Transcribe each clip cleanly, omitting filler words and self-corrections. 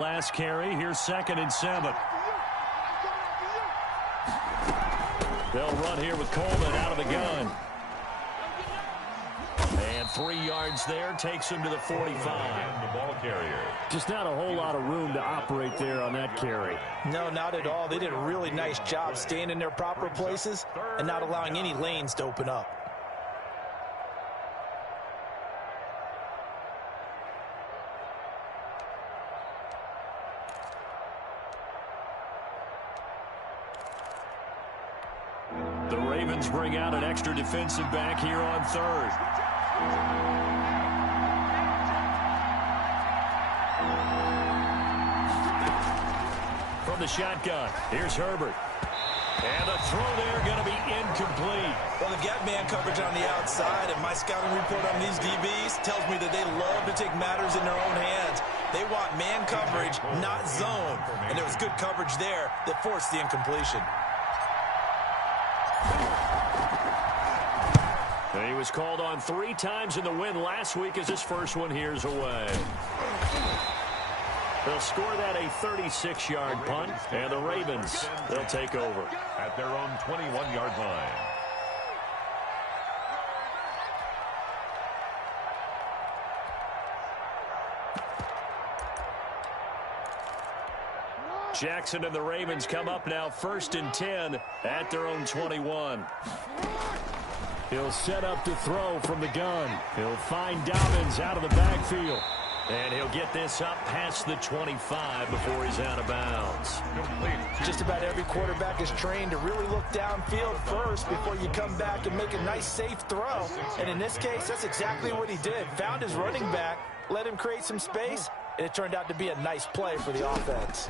Last carry, here's 2nd and 7. They'll run here with Coleman out of the gun. And 3 yards there, takes him to the 45. The ball carrier. Just not a whole lot of room to operate there on that carry. No, not at all. They did a really nice job staying in their proper places and not allowing any lanes to open up. The Ravens bring out an extra defensive back here on 3rd. From the shotgun, here's Herbert. And the throw there going to be incomplete. Well, they've got man coverage on the outside, and my scouting report on these DBs tells me that they love to take matters in their own hands. They want man coverage, not zone. And there was good coverage there that forced the incompletion. He was called on 3 times in the win last week as his first one here's away. They'll score that a 36-yard punt, and the Ravens, they'll take over. At their own 21-yard line. Jackson and the Ravens come up now 1st and 10 at their own 21. He'll set up to throw from the gun. He'll find Dobbins out of the backfield. And he'll get this up past the 25 before he's out of bounds. Just about every quarterback is trained to really look downfield first before you come back and make a nice, safe throw. And in this case, that's exactly what he did. Found his running back, let him create some space, and it turned out to be a nice play for the offense.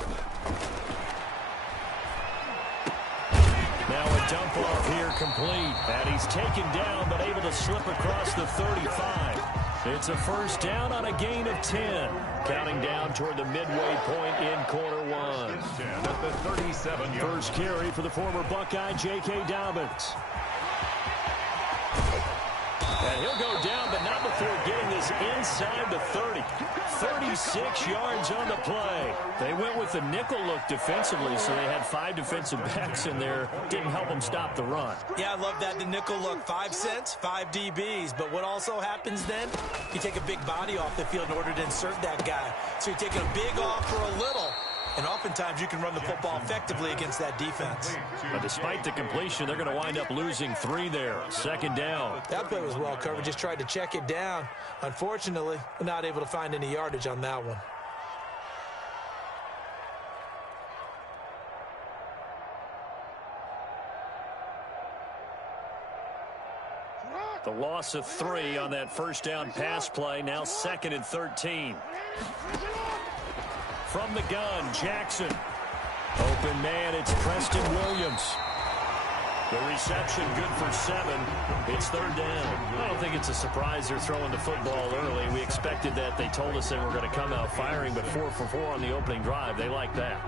Now a dump off here complete. And he's taken down but able to slip across the 35. It's a first down on a gain of 10. Counting down toward the midway point in quarter 1. At the 37-yard. First carry for the former Buckeye, J.K. Dobbins. And he'll go down, but not before getting this inside the 30. 36 yards on the play. They went with the nickel look defensively, so they had 5 defensive backs in there. Didn't help them stop the run. Yeah, I love that, the nickel look. 5 cents, 5 DBs. But what also happens then, you take a big body off the field in order to insert that guy. So you're taking a big off for a little. And oftentimes you can run the football effectively against that defense. But despite the completion, they're going to wind up losing 3 there. 2nd down. That play was well covered. Just tried to check it down. Unfortunately, not able to find any yardage on that one. The loss of 3 on that first down pass play. Now 2nd and 13. From the gun, Jackson. Open man, it's Preston Williams. The reception good for 7. It's 3rd down. I don't think it's a surprise they're throwing the football early. We expected that. They told us they were going to come out firing, but 4 for 4 on the opening drive. They like that.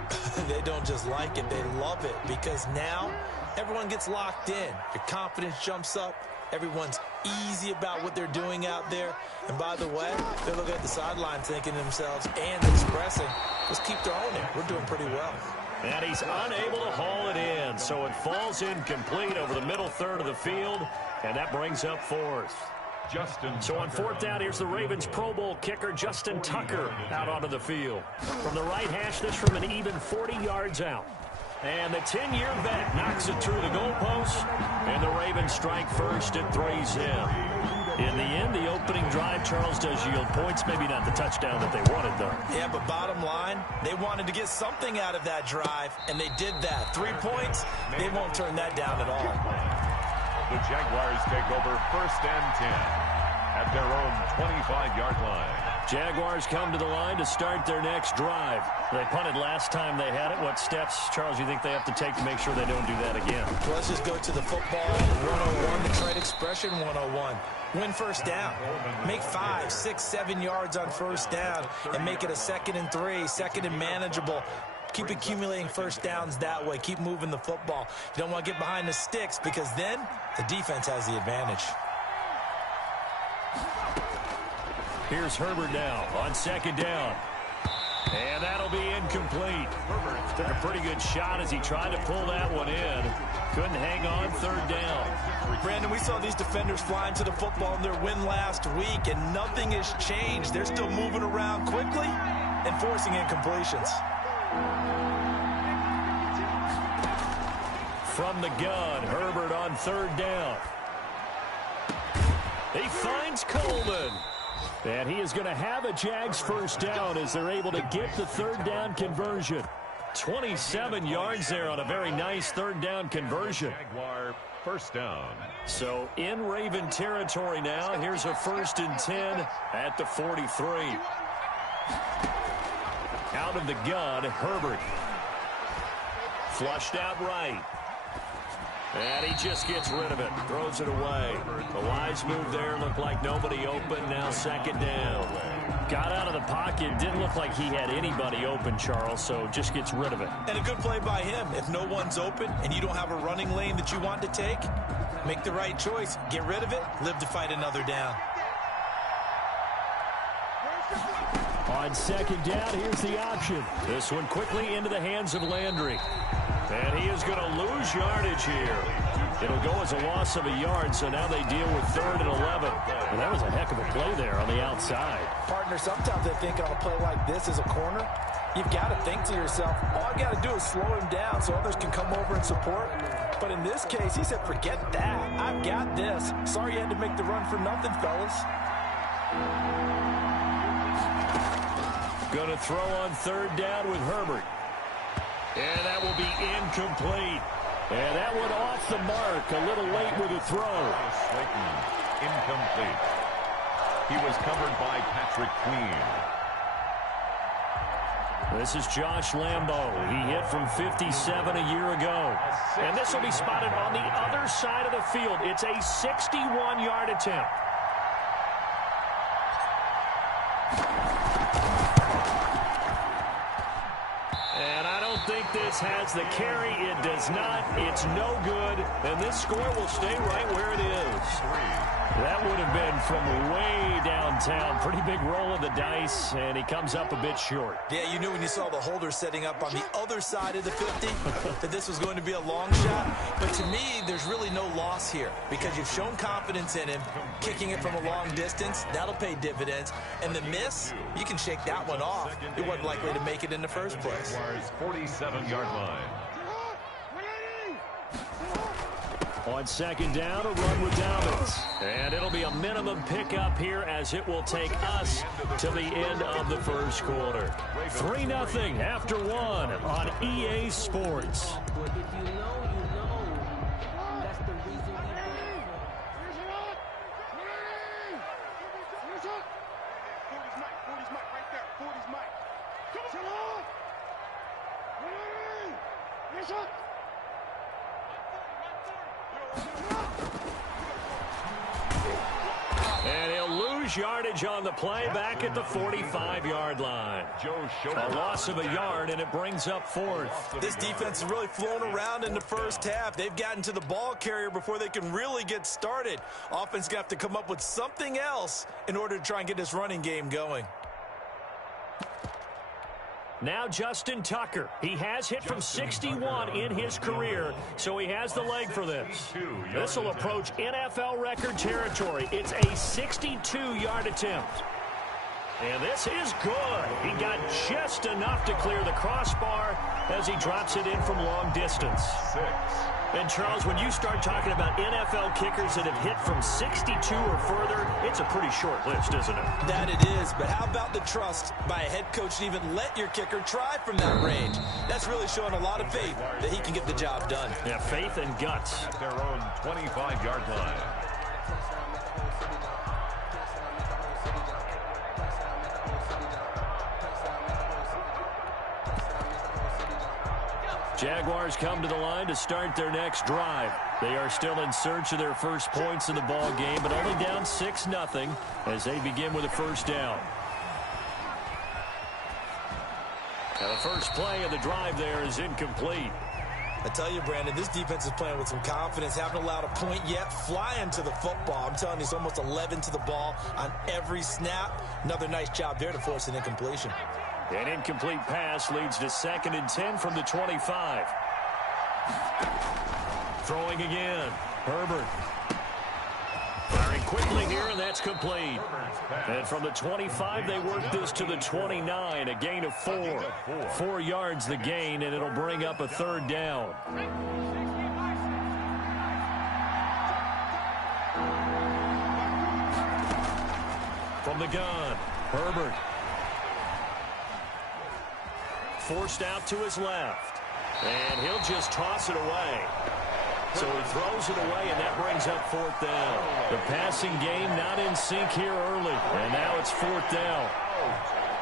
They don't just like it, they love it, because now everyone gets locked in. Your confidence jumps up. Everyone's easy about what they're doing out there. And by the way, they're looking at the sideline thinking to themselves and expressing, let's keep throwing it. We're doing pretty well. And he's unable to haul it in, so it falls incomplete over the middle third of the field, and that brings up 4th. So on 4th down, here's the Ravens Pro Bowl kicker Justin Tucker out onto the field. From the right hash, this from an even 40 yards out. And the 10-year vet knocks it through the goalpost, and the Ravens strike first and 3's in. In the end, the opening drive, Charles, does yield points. Maybe not the touchdown that they wanted, though. Yeah, but bottom line, they wanted to get something out of that drive, and they did that. 3 points, they won't turn that down at all. The Jaguars take over 1st and 10 at their own 25-yard line. Jaguars come to the line to start their next drive. They punted last time they had it. What steps, Charles, you think they have to take to make sure they don't do that again? Well, let's just go to the football 101, the trade expression 101. Win first down. Make 5, 6, 7 yards on first down and make it a 2nd and 3, 2nd and manageable. Keep accumulating first downs that way. Keep moving the football. You don't want to get behind the sticks because then the defense has the advantage. Here's Herbert now on 2nd down. And that'll be incomplete. Took a pretty good shot as he tried to pull that one in. Couldn't hang on third down. Brandon, we saw these defenders flying to the football in their win last week, and nothing has changed. They're still moving around quickly and forcing incompletions. From the gun, Herbert on third down. He finds Coleman. And he is going to have a Jags first down as they're able to get the third down conversion. 27 yards there on a very nice third down conversion. Jaguar first down. So in Raven territory now. Here's a 1st and 10 at the 43. Out of the gun, Herbert. Flushed out right. And he just gets rid of it. Throws it away. The wise move there. Looked like nobody open. Now 2nd down. Got out of the pocket. Didn't look like he had anybody open, Charles, so just gets rid of it. And a good play by him. If no one's open and you don't have a running lane that you want to take, make the right choice. Get rid of it. Live to fight another down. On 2nd down, here's the option. This one quickly into the hands of Landry. And he is going to lose yardage here. It'll go as a loss of a yard, so now they deal with 3rd and 11. And that was a heck of a play there on the outside. Partner, sometimes I think on a play like this as a corner, you've got to think to yourself, all I got to do is slow him down so others can come over and support. But in this case, he said, forget that. I've got this. Sorry you had to make the run for nothing, fellas. Going to throw on 3rd down with Herbert. And that will be incomplete. And that one off the mark. A little late with the throw. Slayton, incomplete. He was covered by Patrick Queen. This is Josh Lambo. He hit from 57 a year ago. And this will be spotted on the other side of the field. It's a 61-yard attempt. Think this has the carry. It does not. It's no good. And this score will stay right where it is. That would have been from way downtown. Pretty big roll of the dice, and he comes up a bit short. Yeah, you knew when you saw the holder setting up on the other side of the 50 that this was going to be a long shot. But to me, there's really no loss here because you've shown confidence in him. Kicking it from a long distance, that'll pay dividends. And the miss, you can shake that one off. It wasn't likely to make it in the first place. 47-yard line. On 2nd down, a run with Dalvins. And it'll be a minimum pickup here as it will take us to the end of the first quarter. 3-0 after 1 on EA Sports. And he'll lose yardage on the play back at the 45-yard line. A loss of a yard, and it brings up 4th. This defense has really flown around in the first half. They've gotten to the ball carrier before they can really get started. Offense going to have to come up with something else in order to try and get this running game going. Now Justin Tucker. He has hit from 61 in his career, so he has the leg for this. This will approach NFL record territory. It's a 62-yard attempt. And this is good. He got just enough to clear the crossbar as he drops it in from long distance. 6. And, Charles, when you start talking about NFL kickers that have hit from 62 or further, it's a pretty short list, isn't it? That it is, but how about the trust by a head coach to even let your kicker try from that range? That's really showing a lot of faith that he can get the job done. Yeah, faith and guts. At their own 25-yard line. Jaguars come to the line to start their next drive. They are still in search of their first points in the ball game, but only down 6-0 as they begin with a first down. Now the first play of the drive there is incomplete. I tell you, Brandon, this defense is playing with some confidence. Haven't allowed a point yet. Flying to the football. I'm telling you, it's almost 11 to the ball on every snap. Another nice job there to force an incompletion. An incomplete pass leads to 2nd and 10 from the 25. Throwing again. Herbert. Firing quickly here, and that's complete. And from the 25, they work this to the 29, a gain of 4. 4 yards the gain, and it'll bring up a 3rd down. From the gun, Herbert. Forced out to his left. And he'll just toss it away. So he throws it away, and that brings up 4th down. The passing game not in sync here early. And now it's 4th down.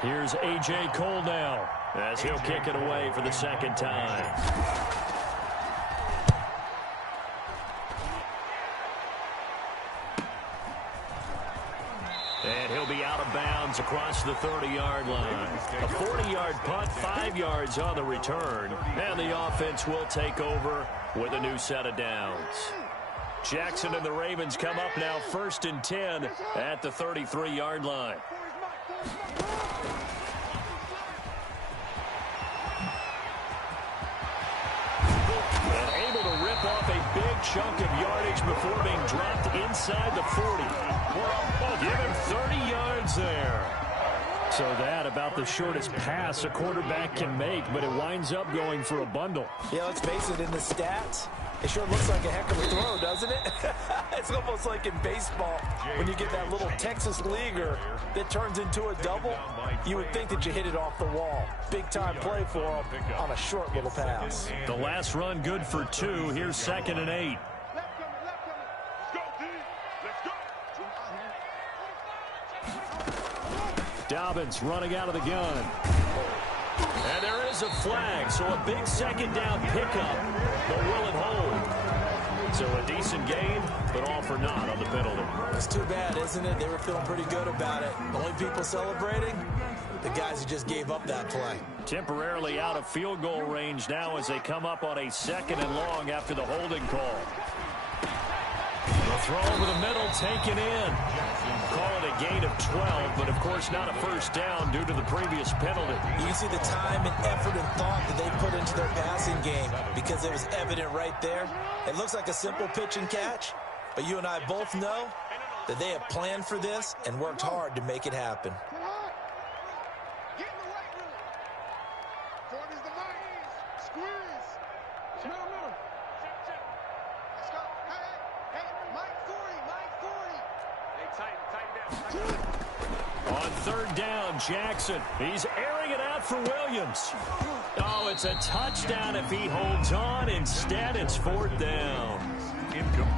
Here's A.J. Cole now as he'll kick it away for the 2nd time. And he'll be out of bounds across the 30-yard line. A 40-yard punt, 5 yards on the return. And the offense will take over with a new set of downs. Jackson and the Ravens come up now 1st and 10 at the 33-yard line. And able to rip off a big chunk of yardage before being dropped inside the 40. Give him 30 yards there. So that about the shortest pass a quarterback can make, but it winds up going for a bundle. Yeah, let's face it, in the stats, it sure looks like a heck of a throw, doesn't it? It's almost like in baseball when you get that little Texas leaguer that turns into a double. You would think that you hit it off the wall. Big-time play for him on a short little pass. The last run good for 2. Here's 2nd and 8. Dobbins running out of the gun. And there is a flag, so a big 2nd down pickup, but will it hold? So a decent gain, but all for naught on the penalty. It's too bad, isn't it? They were feeling pretty good about it. The only people celebrating, the guys who just gave up that play. Temporarily out of field goal range now as they come up on a 2nd and long after the holding call. The throw over the middle taken in. Call it a gain of 12, but of course not a 1st down due to the previous penalty. You can see the time and effort and thought that they put into their passing game because it was evident right there. It looks like a simple pitch and catch, but you and I both know that they have planned for this and worked hard to make it happen. On 3rd down, Jackson. He's airing it out for Williams. Oh, it's a touchdown if he holds on. Instead, it's 4th down.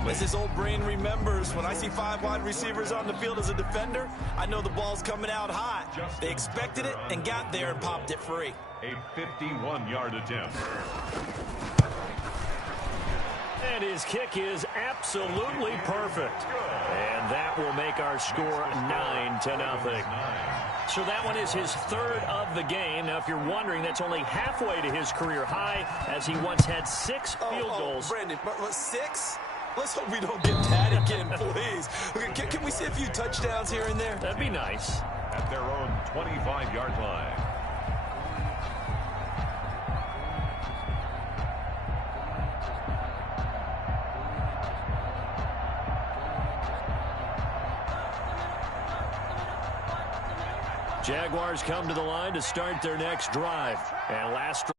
As his old brain remembers, when I see 5 wide receivers on the field as a defender, I know the ball's coming out hot. They expected it and got there and popped it free. A 51-yard attempt. And his kick is absolutely perfect. And that will make our score 9-0. So that one is his 3rd of the game. Now, if you're wondering, that's only halfway to his career high, as he once had 6 field goals. Brandon, but 6? Let's hope we don't get that again, please. Can we see a few touchdowns here and there? That'd be nice. At their own 25-yard line. Jaguars come to the line to start their next drive. And last drive